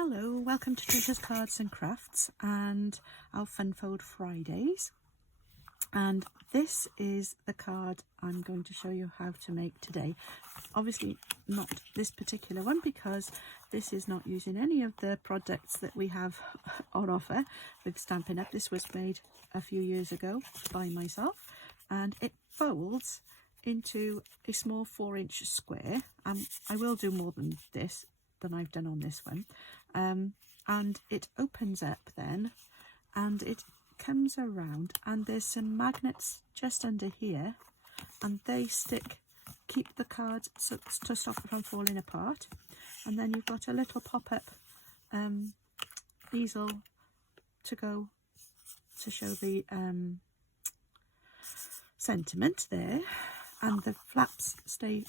Hello, welcome to Treasures, Cards and Crafts and our Fun Fold Fridays. And this is the card I'm going to show you how to make today. Obviously not this particular one because this is not using any of the products that we have on offer with Stampin' Up. This was made a few years ago by myself and it folds into a small 4-inch square. I will do more than this than I've done on this one. And it opens up then and it comes around and there's some magnets just under here and they keep the card to stop it from falling apart. And then you've got a little pop-up easel to show the sentiment there, and the flaps stay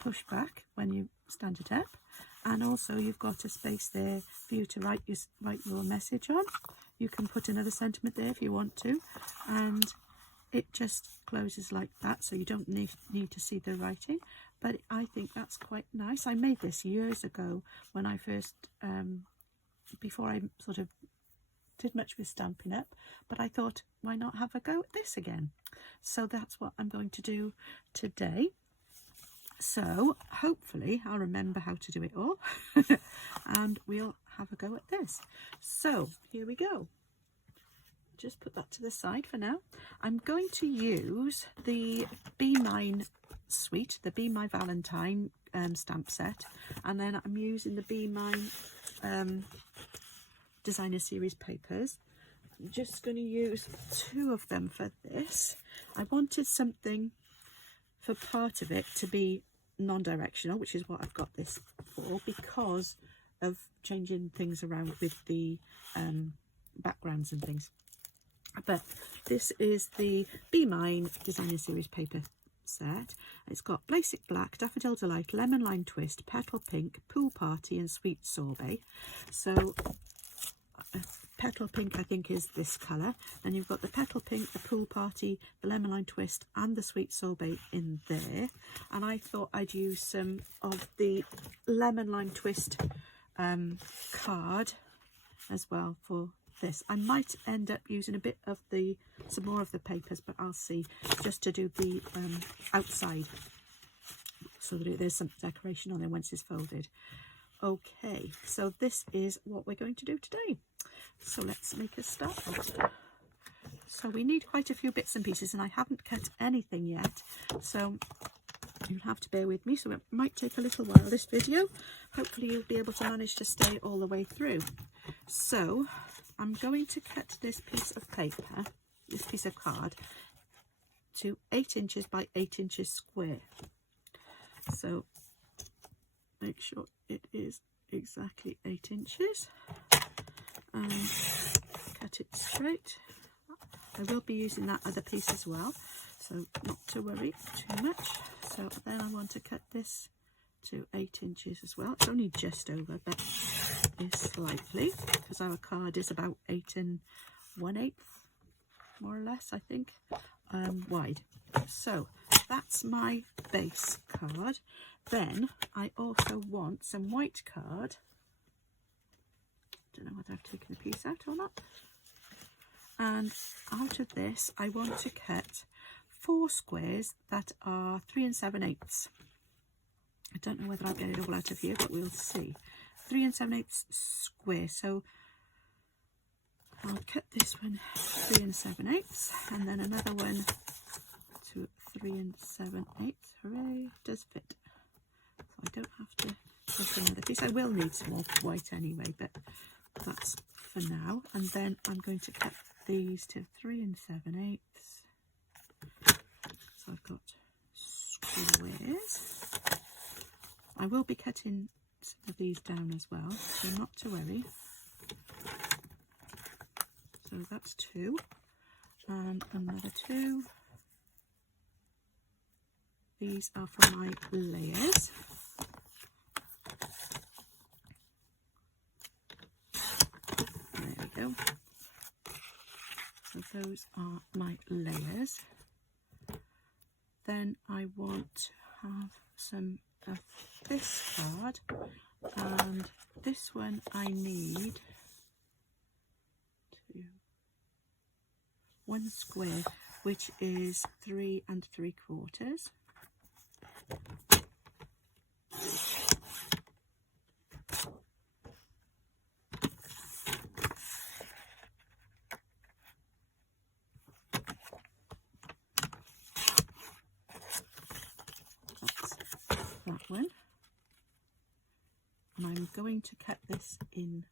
pushed back when you stand it up. And also you've got a space there for you to write your message on. You can put another sentiment there if you want to, and it just closes like that, so you don't need to see the writing. But I think that's quite nice. I made this years ago when I first, before I sort of did much with Stampin' Up, but I thought, why not have a go at this again? So that's what I'm going to do today. So hopefully I'll remember how to do it all and we'll have a go at this. So here we go. Just put that to the side for now. I'm going to use the Be Mine suite, the Be My Valentine stamp set, and then I'm using the Be Mine designer series papers. I'm just going to use 2 of them for this. I wanted something for part of it to be non-directional, which is what I've got this for, because of changing things around with the backgrounds and things. But this is the Be Mine designer series paper set. It's got basic black, daffodil delight, lemon lime twist, petal pink, pool party and sweet sorbet. So petal pink I think is this colour, and you've got the petal pink, the pool party, the lemon lime twist and the sweet sorbet in there. And I thought I'd use some of the lemon lime twist card as well for this. I might end up using a bit of some more of the papers, but I'll see, just to do the outside so that there's some decoration on there once it's folded. Okay, so this is what we're going to do today. So let's make a start. So we need quite a few bits and pieces, and I haven't cut anything yet, so you'll have to bear with me. So it might take a little while, this video. Hopefully you'll be able to manage to stay all the way through. So I'm going to cut this piece of paper, this piece of card, to 8 inches by 8 inches square. So make sure it is exactly 8 inches and cut it straight. I will be using that other piece as well, so not to worry too much. So then I want to cut this to 8 inches as well. It's only just over, but is slightly, because our card is about 8 1/8 more or less, I think, wide. So that's my base card. Then I also want some white card. Don't know whether I've taken a piece out or not. And out of this I want to cut 4 squares that are 3 7/8. I don't know whether I'll get it all out of here, but we'll see. 3 7/8 square. So I'll cut this one 3 7/8 and then another one to 3 7/8. Hooray, does fit. So I don't have to cut another piece. I will need some more white anyway, but that's for now. And then I'm going to cut these to 3 7/8. So I've got squares. I will be cutting some of these down as well, so not to worry. So that's 2 and another 2. These are for my layers. There we go. So those are my layers. Then I want to have some of this card And this one I need one square, which is 3 3/4. That's that one. And I'm going to cut this in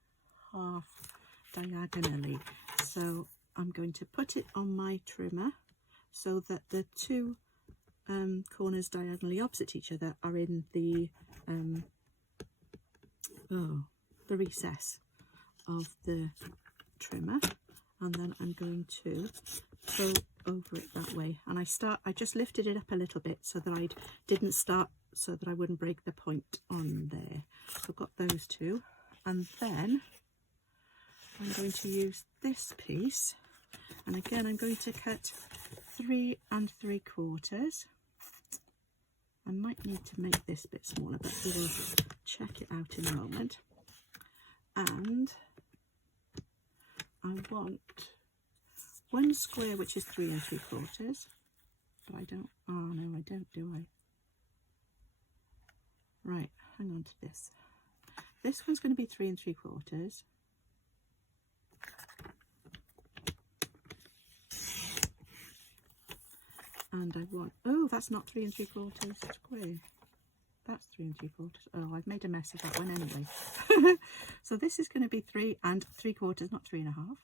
half diagonally. So I'm going to put it on my trimmer so that the two corners diagonally opposite each other are in the recess of the trimmer, and then I'm going to go over it that way. And I just lifted it up a little bit so that I wouldn't break the point on there. So I've got those two, and then I'm going to use this piece, and again I'm going to cut 3 3/4. I might need to make this bit smaller, but we will check it out in a moment. And I want one square which is 3 3/4, but I don't, oh no I don't, do I? Right, hang on to this. This one's going to be 3 3/4. And I want, oh, that's not 3 3/4 square. That's 3 3/4. Oh, I've made a mess of that one anyway. So this is going to be 3 3/4, not 3 1/2.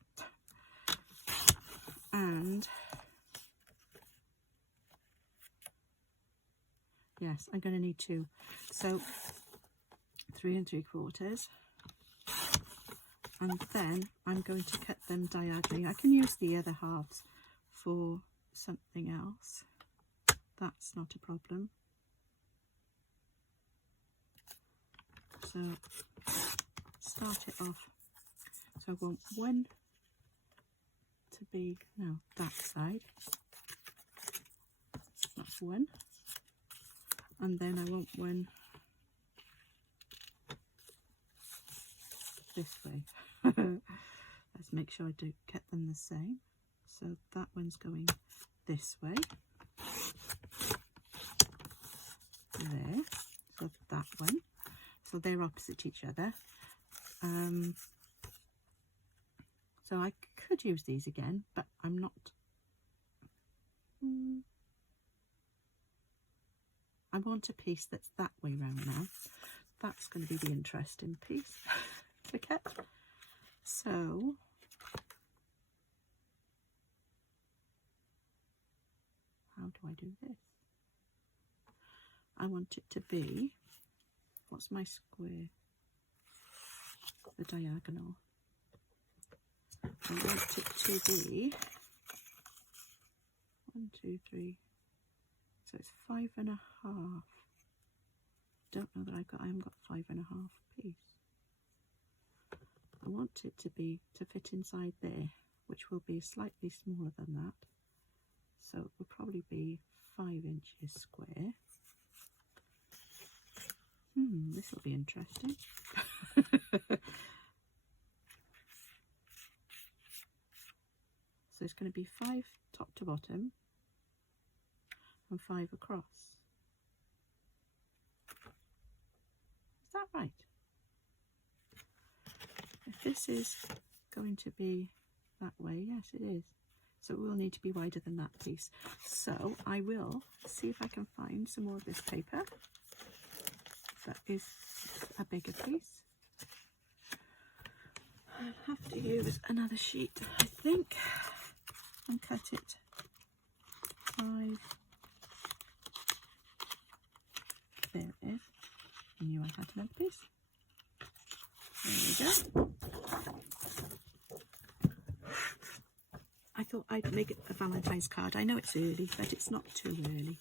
And yes, I'm going to need 2. So 3 3/4. And then I'm going to cut them diagonally. I can use the other halves for something else. That's not a problem. So start it off. So I want one to be, no, that side. That's one. And then I want one this way. Let's make sure I do get them the same. So that one's going this way. There. So that one. So they're opposite each other. So I could use these again, but I'm not. I want a piece that's that way round now. That's going to be the interesting piece to cut. So how do I do this? I want it to be, what's my square? The diagonal. I want it to be 1 2 3. So it's 5 1/2. Don't know that I haven't got 5 1/2 piece. I want it to fit inside there, which will be slightly smaller than that. So it will probably be 5 inches square. This will be interesting. So it's going to be 5 top to bottom and 5 across. Is that right? If this is going to be that way, yes it is. So it will need to be wider than that piece. So I will see if I can find some more of this paper that is a bigger piece. I'll have to use another sheet, I think, and cut it 5. There it is. I knew I had another piece. There we go. I thought I'd make it a Valentine's card. I know it's early, but it's not too early.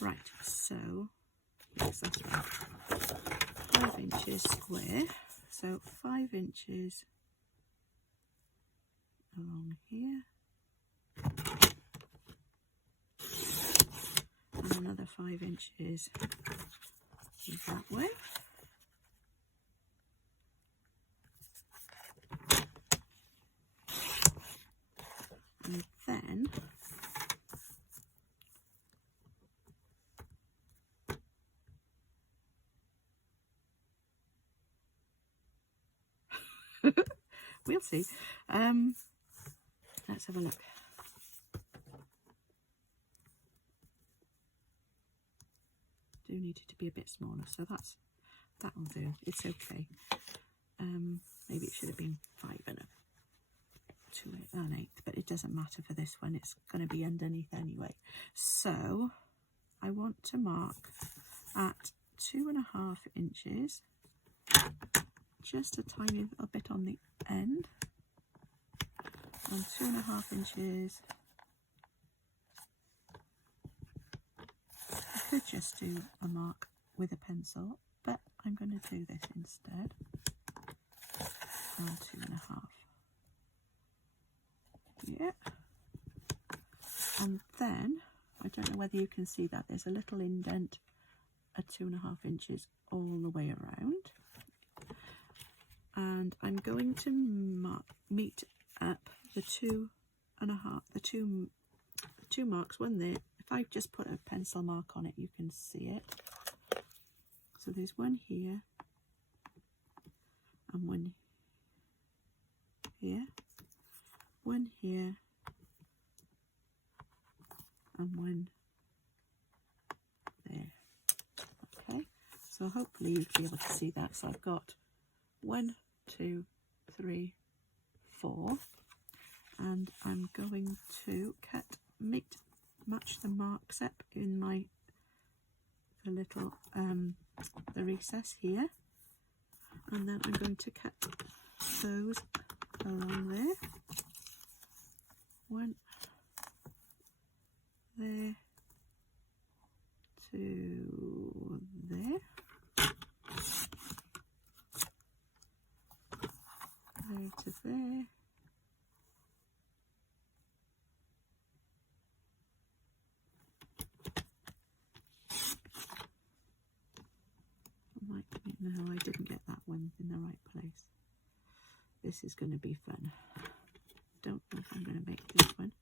Right, so, yes, that's right. 5 inches square. So 5 inches along here. And another 5 inches that way. then we'll see. Let's have a look. Do need it to be a bit smaller, so that'll do. It's okay. Maybe it should have been 5 and 1 8, but it doesn't matter for this one. It's going to be underneath anyway. So I want to mark at 2.5 inches, just a tiny little bit on the end, and 2.5 inches. I could just do a mark with a pencil, but I'm going to do this instead. And 2.5. Yeah. And then, I don't know whether you can see that, there's a little indent at 2.5 inches all the way around. And I'm going to meet up the 2.5, the two marks, one there. If I just put a pencil mark on it, you can see it. So there's one here and one here, one here, and one there. Okay, so hopefully you'll be able to see that. So I've got 1, 2, 3, 4, and I'm going to match the marks up in the little the recess here, and then I'm going to cut those along there. 1 there, 2 there, there to there, no, I didn't get that one in the right place. This is going to be fun. Don't know if I'm going to make this one.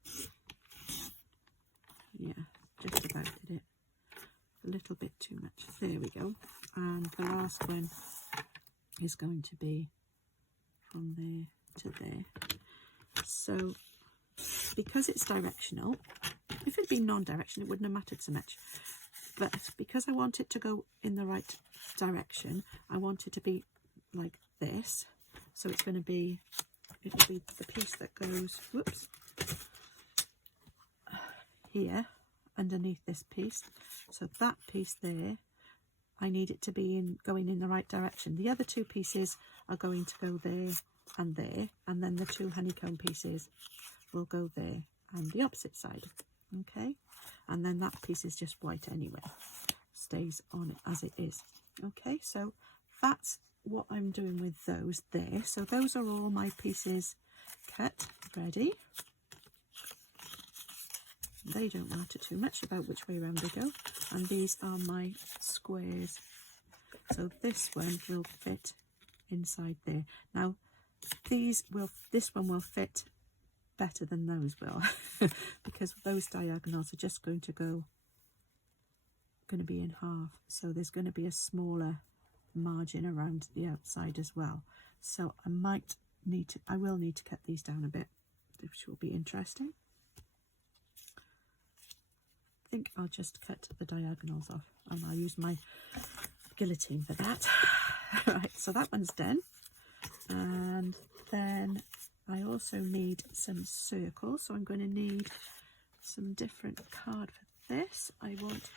Yeah, just about did it. A little bit too much. There we go. And the last one is going to be from there to there. So, because it's directional, if it'd been non-directional, it wouldn't have mattered so much. But because I want it to go in the right direction, I want it to be like this. So it's going to be, it'll be the piece that goes, whoops, here underneath this piece. So that piece there, I need it to be going in the right direction. The other two pieces are going to go there, and then the 2 honeycomb pieces will go there and the opposite side. Okay, and then that piece is just white anyway, stays on it as it is. Okay, so that's what I'm doing with those there. So those are all my pieces cut, ready. They don't matter too much about which way around they go. And these are my squares. So this one will fit inside there. Now this one will fit better than those will because those diagonals are just going to be in half, so there's going to be a smaller margin around the outside as well. So I will need to cut these down a bit, which will be interesting. I think I'll just cut the diagonals off, and I'll use my guillotine for that. Right, so that one's done, and then I also need some circles, so I'm going to need some different card for this. I want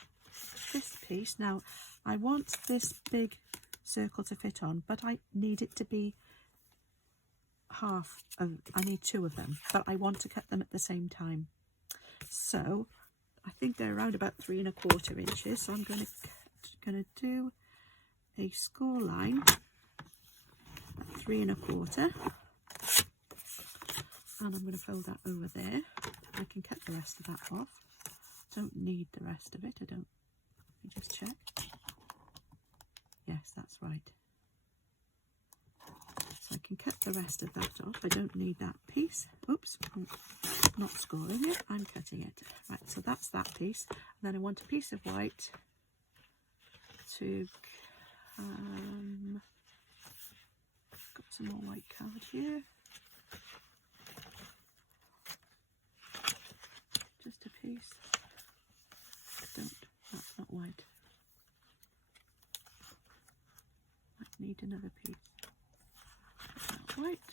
this piece. Now, I want this big circle to fit on, but I need it to be half of, I need 2 of them, but I want to cut them at the same time. So I think they're around about 3 1/4 inches. So I'm going to do a score line at 3 1/4. And I'm going to fold that over there. I can cut the rest of that off. Don't need the rest of it. Let me just check. Yes, that's right. So I can cut the rest of that off. I don't need that piece. Oops. not scoring it, I'm cutting it. Right, so that's that piece. And then I want a piece of white to got some more white card here. Just a piece. That's not white. Might need another piece. That's not white.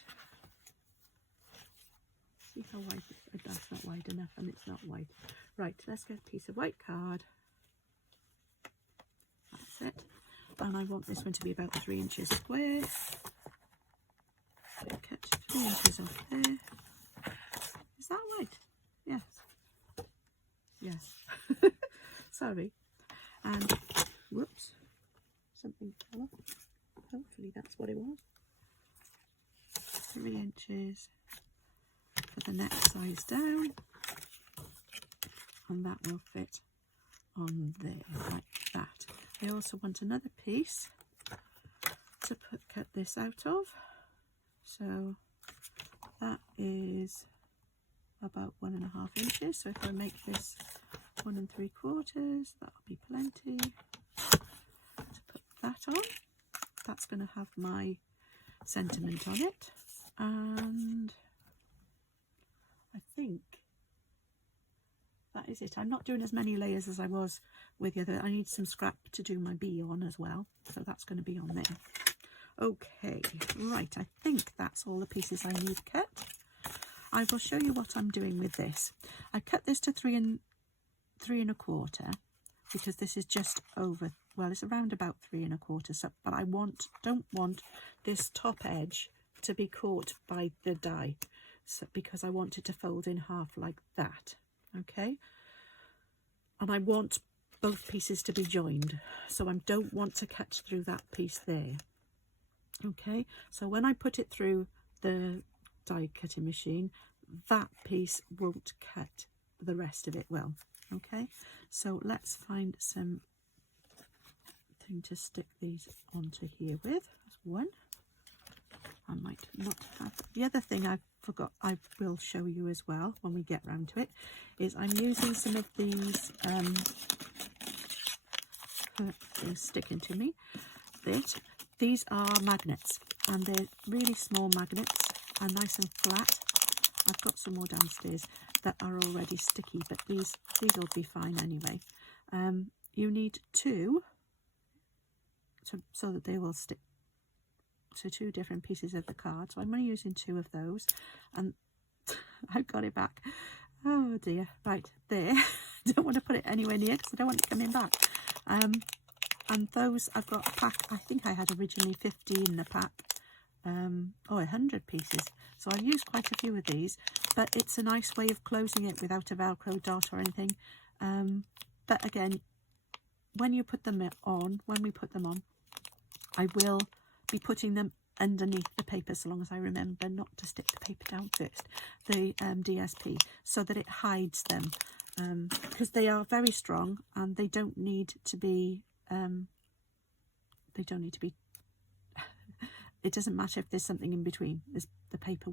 See how white it is. That's not wide enough, and it's not white. Right, let's get a piece of white card. That's it. And I want this one to be about 3 inches square. So cut 3 inches off there. Is that white? Yes. Yes. Sorry. And whoops, something fell off. Hopefully that's what it was. 3 inches for the next size down, and that will fit on there like that. I also want another piece to cut this out of, so that is about 1.5 inches. So if I make this 1 3/4, that'll be plenty to put that on. That's going to have my sentiment on it, and I think that is it. I'm not doing as many layers as I was with the other. I need some scrap to do my bee on as well, so that's going to be on there. Okay, right, I think that's all the pieces I need cut. I will show you what I'm doing with this. I cut this to 3 1/4 because this is just over, well, it's around about 3 1/4. So, but I don't want this top edge to be caught by the die, so because I want it to fold in half like that. Okay, and I want both pieces to be joined, so I don't want to cut through that piece there. Okay, so when I put it through the die cutting machine, that piece won't cut, the rest of it will. Okay, so let's find some thing to stick these onto here with. That's one. I might not have. The other thing I forgot, I will show you as well when we get round to it, is I'm using some of these things sticking to me. These are magnets, and they're really small magnets and nice and flat. I've got some more downstairs that are already sticky, but these will be fine anyway. You need 2 so that they will stick to 2 different pieces of the card. So I'm only using 2 of those, and I've got it back. Oh dear, right there. Don't want to put it anywhere near because I don't want it coming back. And those, I've got a pack. I think I had originally 50 in the pack. 100 pieces. So I've used quite a few of these, but it's a nice way of closing it without a Velcro dot or anything. But again, when we put them on, I will be putting them underneath the paper, so long as I remember not to stick the paper down first, the DSP, so that it hides them, because they are very strong and they don't need to be it doesn't matter if there's something in between. The paper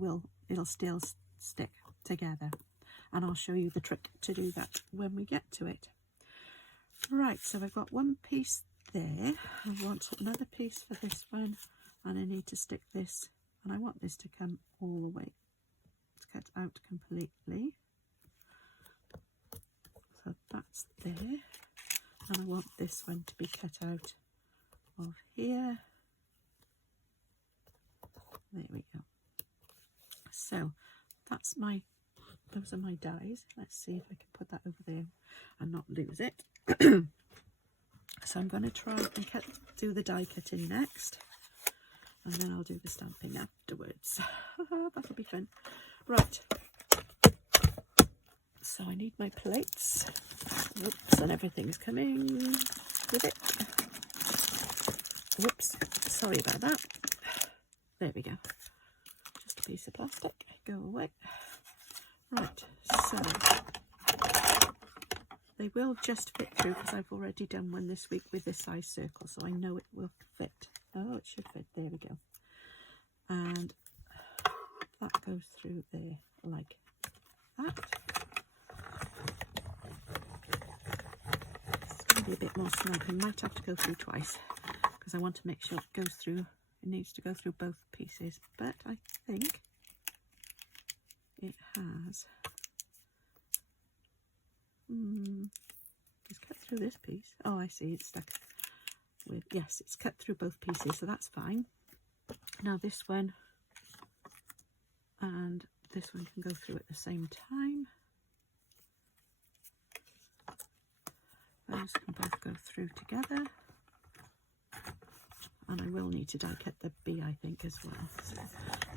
it'll still stick together, and I'll show you the trick to do that when we get to it. Right, so I've got one piece there. I want another piece for this one, and I need to stick this, and I want this to come all the way, to cut out completely. So that's there, and I want this one to be cut out of here. There we go. So that's those are my dies. Let's see if I can put that over there and not lose it. So I'm going to try and do the die cutting next, and then I'll do the stamping afterwards. That'll be fun. Right. So I need my plates. Whoops, and everything's coming with it. Whoops, sorry about that. There we go. Just a piece of plastic. Go away. Right, so they will just fit through because I've already done one this week with this size circle, so I know it will fit. Oh, it should fit. There we go. And that goes through there like that. It's going to be a bit more snug. I might have to go through twice because I want to make sure it goes through. It needs to go through both pieces, but I think it has. It's cut through this piece. Oh, I see. It's stuck with, yes, it's cut through both pieces, so that's fine. Now this one and this one can go through at the same time. Those can both go through together. And I will need to die cut the bee, I think, as well. So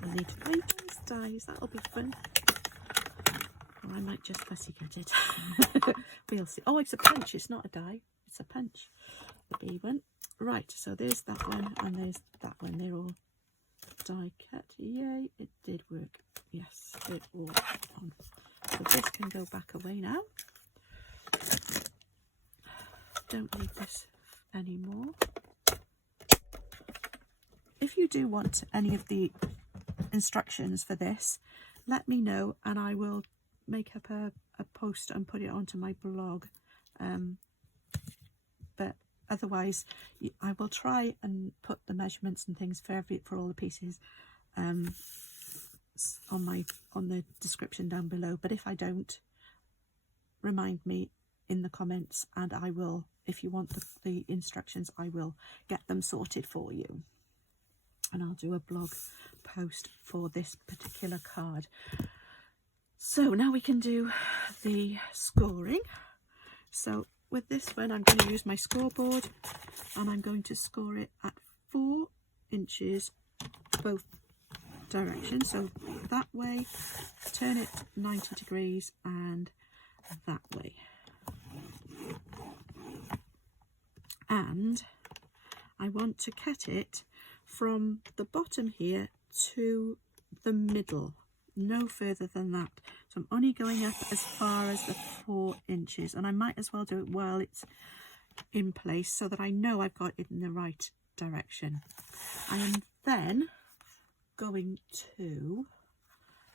I'll need to make those dies. That'll be fun. Or I might just fussy cut it. We'll see. Oh, it's a punch. It's not a die. It's a punch. The bee one. Right, so there's that one and there's that one. They're all die cut. Yay, it did work. Yes, it all on. So this can go back away now. Don't need this anymore. If you do want any of the instructions for this, let me know and I will make up a post and put it onto my blog. But otherwise, I will try and put the measurements and things for all the pieces on the description down below. But if I don't, remind me in the comments and I will, if you want the instructions, I will get them sorted for you. And I'll do a blog post for this particular card. So now we can do the scoring. So with this one, I'm going to use my scoreboard and I'm going to score it at 4 inches both directions. So that way, turn it 90 degrees and that way. And I want to cut it from the bottom here to the middle, no further than that. So I'm only going up as far as the 4 inches, and I might as well do it while it's in place so that I know I've got it in the right direction. I am then going to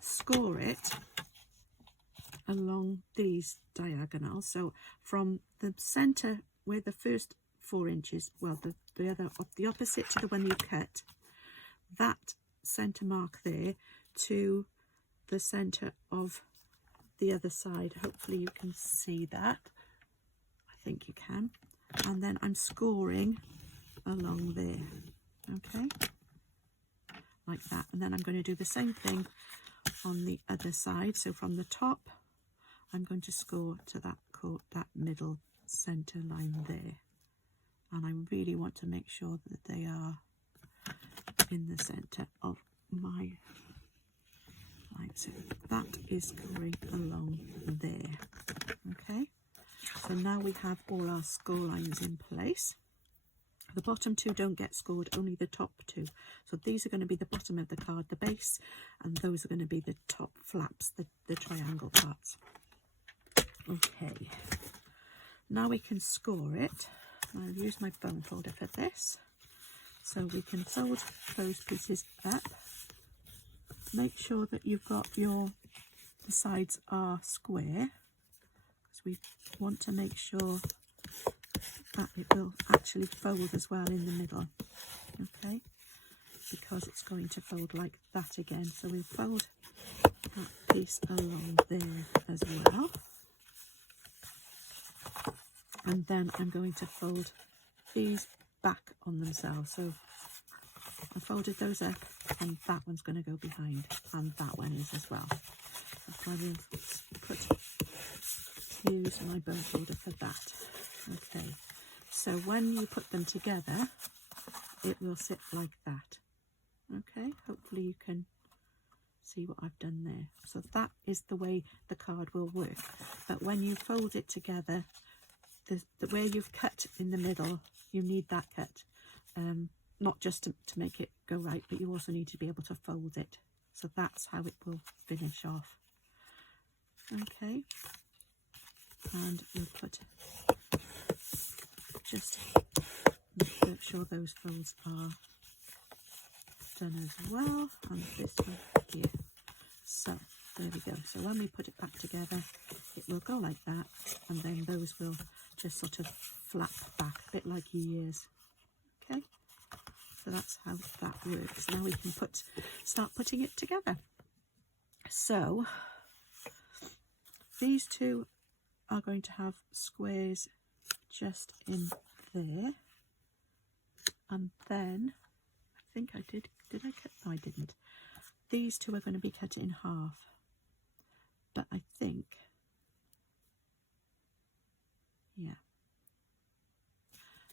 score it along these diagonals. So from the center where the first 4 inches, well, the opposite to the one you cut, that center mark there to the center of the other side. Hopefully you can see that. I think you can. And then I'm scoring along there, okay, like that. And then I'm going to do the same thing on the other side. So from the top, I'm going to score to that middle center line there. And I really want to make sure that they are in the center of my line. So that is going along there. Okay. So now we have all our score lines in place. The bottom 2 don't get scored, only the top 2. So these are going to be the bottom of the card, the base, and those are going to be the top flaps, the triangle parts. Okay. Now we can score it. I'll use my bone folder for this. So we can fold those pieces up. Make sure that you've got the sides are square, because we want to make sure that it will actually fold as well in the middle, okay, because it's going to fold like that again. So we'll fold that piece along there as well. And then I'm going to fold these back on themselves. So I folded those up and that one's going to go behind and that one is as well. That's why we'll use my bone folder for that. Okay, so when you put them together, it will sit like that. Okay, hopefully you can see what I've done there. So that is the way the card will work. But when you fold it together, the where you've cut in the middle, you need that cut, not just to make it go right, but you also need to be able to fold it. So that's how it will finish off. Okay, and we'll put, just make sure those folds are done as well, and this one here. So There we go. So when we put it back together, it will go like that, and then those will just sort of flap back, a bit like your ears. Okay, so that's how that works. Now we can start putting it together. So these two are going to have squares just in there, and then I think I did I cut? No, I didn't. These two are going to be cut in half, but I think, yeah,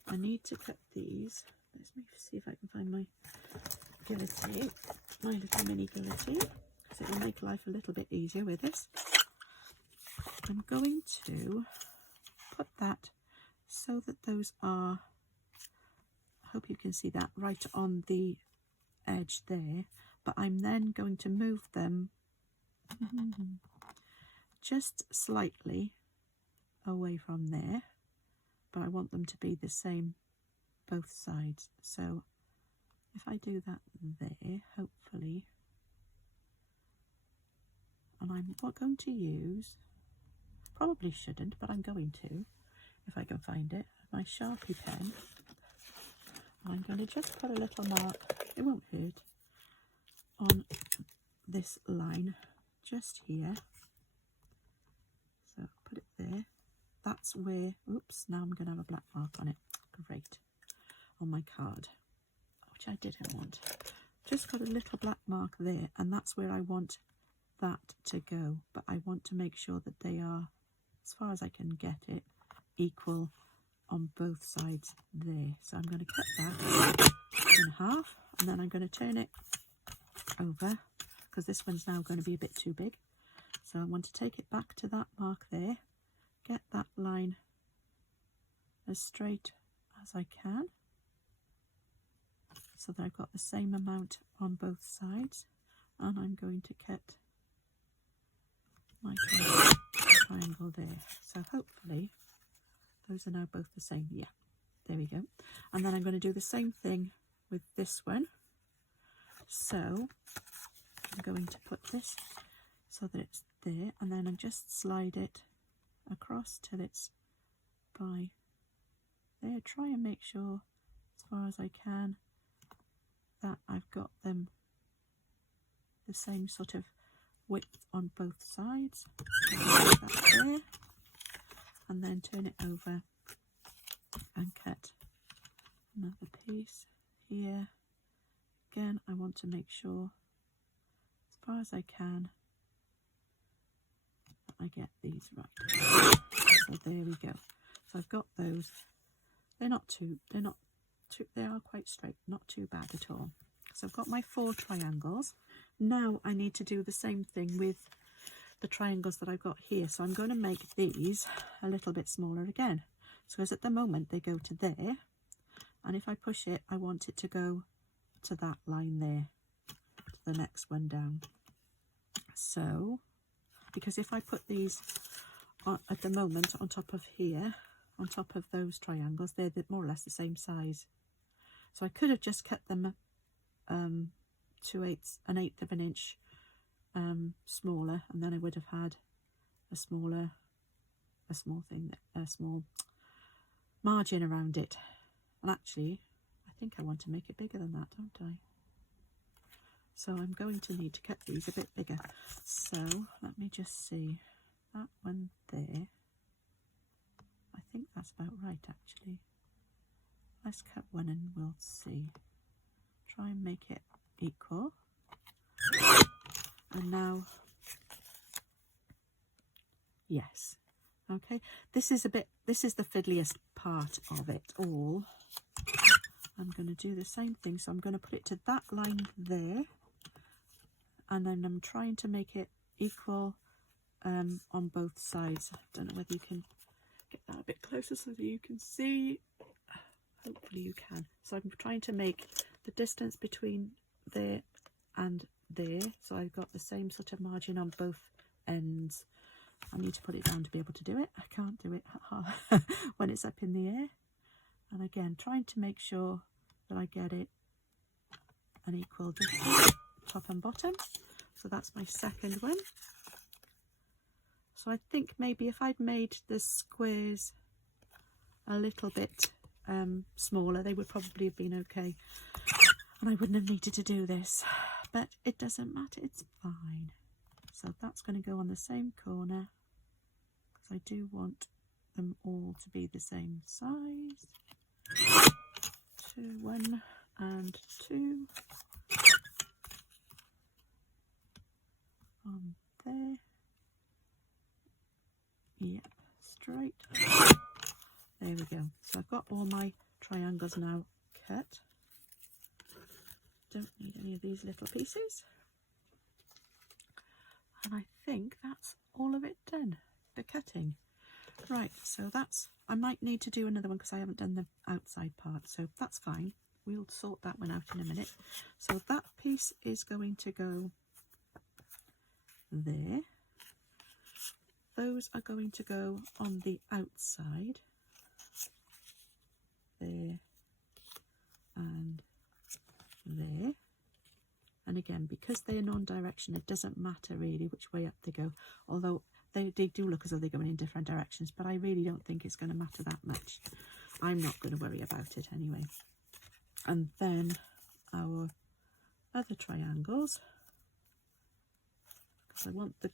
I need to cut these. Let me see if I can find my guillotine, my little mini guillotine, because it will make life a little bit easier with this. I'm going to put that so that those are, I hope you can see that, right on the edge there, but I'm then going to move them just slightly away from there, but I want them to be the same both sides. So if I do that there, hopefully, and I'm not going to use, probably shouldn't, but I'm going to, if I can find it, my Sharpie pen. I'm going to just put a little mark, it won't hurt, on this line just here. So put it there. That's where, oops, now I'm going to have a black mark on it. Great. On my card, which I didn't want. Just got a little black mark there, and that's where I want that to go. But I want to make sure that they are, as far as I can get it, equal on both sides there. So I'm going to cut that in half, and then I'm going to turn it over, because this one's now going to be a bit too big. So I want to take it back to that mark there, get that line as straight as I can, so that I've got the same amount on both sides, and I'm going to cut my triangle there. So hopefully those are now both the same. Yeah, there we go. And then I'm going to do the same thing with this one. So I'm going to put this so that it's there, and then I just slide it across till it's by there. Try and make sure, as far as I can, that I've got them the same sort of width on both sides. That there, and then turn it over and cut another piece here. Again, I want to make sure, as far as I can, that I get these right. So there we go. So I've got those. They are quite straight, not too bad at all. So I've got my 4 triangles. Now I need to do the same thing with the triangles that I've got here. So I'm going to make these a little bit smaller again. So as at the moment they go to there, and if I push it, I want it to go to that line there, to the next one down. So, because if I put these on, at the moment on top of here, on top of those triangles, they're more or less the same size. So I could have just cut them an eighth of an inch smaller, and then I would have had a small margin around it. And actually, I think I want to make it bigger than that, don't I? So I'm going to need to cut these a bit bigger. So let me just see, that one there, I think that's about right actually. Let's cut one and we'll see. Try and make it equal. And now, yes, okay, this is the fiddliest part of it all. I'm going to do the same thing, so I'm going to put it to that line there, and then I'm trying to make it equal on both sides. I don't know whether you can get that a bit closer so that you can see. Hopefully you can. So I'm trying to make the distance between there and there, so I've got the same sort of margin on both ends. I need to put it down to be able to do it. I can't do it when it's up in the air. And again, trying to make sure that I get it an equal distance, top and bottom. So that's my second one. So I think maybe if I'd made the squares a little bit smaller, they would probably have been okay. And I wouldn't have needed to do this. But it doesn't matter, it's fine. So that's going to go on the same corner, because I do want them all to be the same size. 2, 1 and 2. On there. Yep, straight. There we go. So I've got all my triangles now cut. Don't need any of these little pieces. And I think that's all of it done, the cutting. Right, so that's, I might need to do another one because I haven't done the outside part, so that's fine. We'll sort that one out in a minute. So that piece is going to go there. Those are going to go on the outside. There and there. And again, because they are non-direction, it doesn't matter really which way up they go, although they do look as though they're going in different directions, but I really don't think it's going to matter that much. I'm not going to worry about it anyway. And then our other triangles, because I want the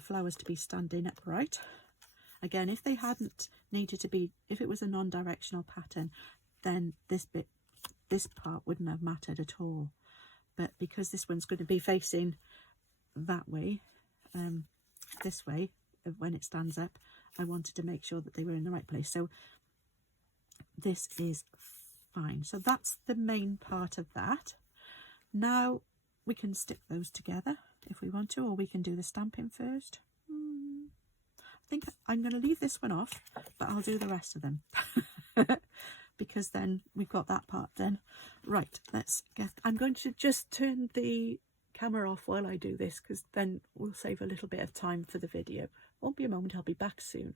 flowers to be standing upright. Again, if they hadn't needed to be, if it was a non-directional pattern, then this part wouldn't have mattered at all. But because this one's going to be facing that way, this way, when it stands up, I wanted to make sure that they were in the right place. So this is fine. So that's the main part of that. Now we can stick those together if we want to, or we can do the stamping first. I think I'm going to leave this one off, but I'll do the rest of them. Because then we've got that part done. Right, let's get, I'm going to just turn the camera off while I do this, because then we'll save a little bit of time for the video. Won't be a moment, I'll be back soon.